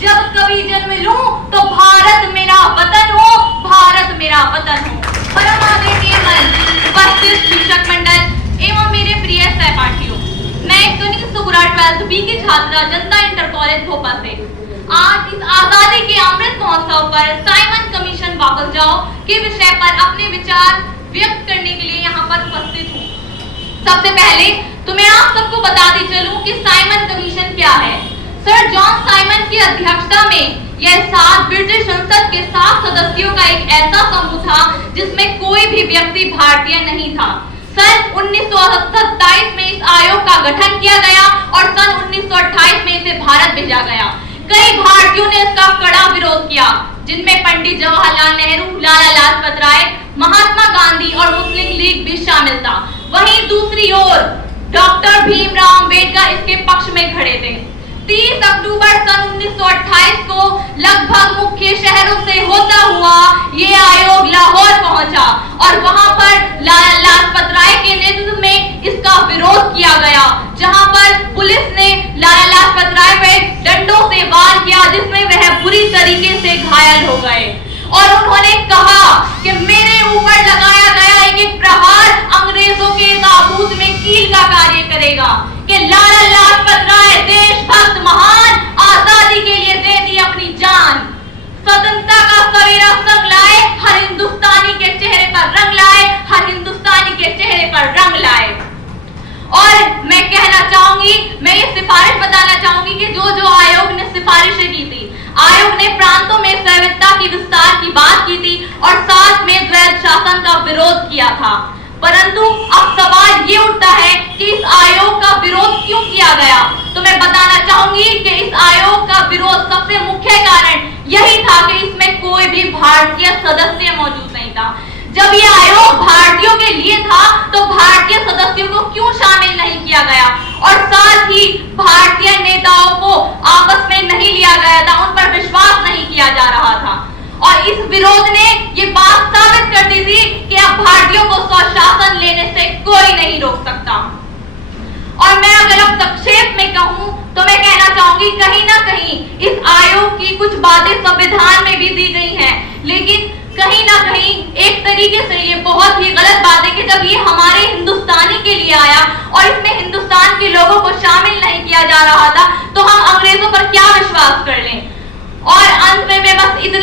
जब कभी जन्म लूं तो भारत मेरा वतन हो, भारत मेरा वतन हो। परम आदरणीय मंच, उपस्थित शिक्षक मंडल एवं मेरे प्रिय सहपाठियों, मैं कनिष्ठ सुगुरा 12th बी की छात्रा जनता इंटर कॉलेज भोपाल से आज इस आजादी के अमृत महोत्सव पर साइमन कमीशन वापस जाओ के विषय पर अपने विचार व्यक्त करने के लिए यहाँ पर उपस्थित हूँ। सबसे पहले तो मैं आप सबको बताती चलूं कि साइमन कमीशन क्या है। सर जॉन साइमन की अध्यक्षता में यह 7 ब्रिटिश संसद के 7 सदस्यों का एक ऐसा समूह था जिसमें कोई भी व्यक्ति भारतीय नहीं था। सन 1927 में इस आयोग का गठन किया गया और सन 1928 में इसे भारत भेजा गया। कई भारतीयों ने इसका कड़ा विरोध किया, जिनमें पंडित जवाहरलाल नेहरू, लाला लाजपत राय, महात्मा गांधी और मुस्लिम लीग भी शामिल था। वहीं दूसरी ओर डॉक्टर भीमराव अंबेडकर इसके पक्ष में खड़े थे। 30 अक्टूबर सन 1928 को लगभग मुख्य शहरों से होता हुआ ये आयोग लाहौर पहुंचा और वहां पर लाला लाजपत राय के नेतृत्व में इसका विरोध किया गया, जहां पर पुलिस ने लाला लाजपत राय पर डंडों से वार किया, जिसमें वह बुरी तरीके से घायल हो गए और उन्होंने कहा कि मेरे ऊपर लगाया गया एक प्रहार अंग्रेजों के ताबूत में कील का कार्य करेगा कि लाला लाजपत राय देशभक्त महान, आजादी के लिए दे दी अपनी जान, स्वतंत्रता का सवेरा संग लाए, हर हिंदुस्तानी के चेहरे पर रंग लाए, हर हिंदुस्तानी के चेहरे पर रंग लाए। और मैं कहना चाहूंगी, मैं ये सिफारिश बताना चाहूंगी कि जो आयोग ने सिफारिशें की थी, आयोग ने प्रांतों में स्वायत्तता की विस्तार की बात की थी और साथ में द्वैध शासन का विरोध किया था। परंतु अब सवाल ये उठता है कि इस आयोग का विरोध क्यों किया गया। तो मैं बताना चाहूंगी कि इस आयोग का विरोध सबसे मुख्य कारण यही था कि इसमें कोई भी भारतीय सदस्य मौजूद नहीं था। जब ये आयोग भारतीयों के लिए था तो भारतीय सदस्यों को क्यों शामिल नहीं किया गया और साथ ही भारतीय नेताओं को आपस में नहीं लिया गया था, उन पर विश्वास नहीं किया जा रहा था। और इस विरोध ने ये बात साबित कर दी थी कि अब भारतीयों को स्वशासन लेने से कोई नहीं रोक सकता। और मैं अगर अब संक्षेप में कहूं तो मैं कहना चाहूंगी, कहीं ना कहीं इस आयोग की कुछ बातें संविधान में भी दी गई हैं, लेकिन कहीं ना कहीं एक तरीके से ये बहुत ही गलत बात है कि जब ये हमारे हिंदुस्तानी के लिए आया और इसमें हिंदुस्तान के लोगों को शामिल नहीं किया जा रहा था, तो हम अंग्रेजों पर क्या विश्वास कर लें। और अंत में मैं बस इतना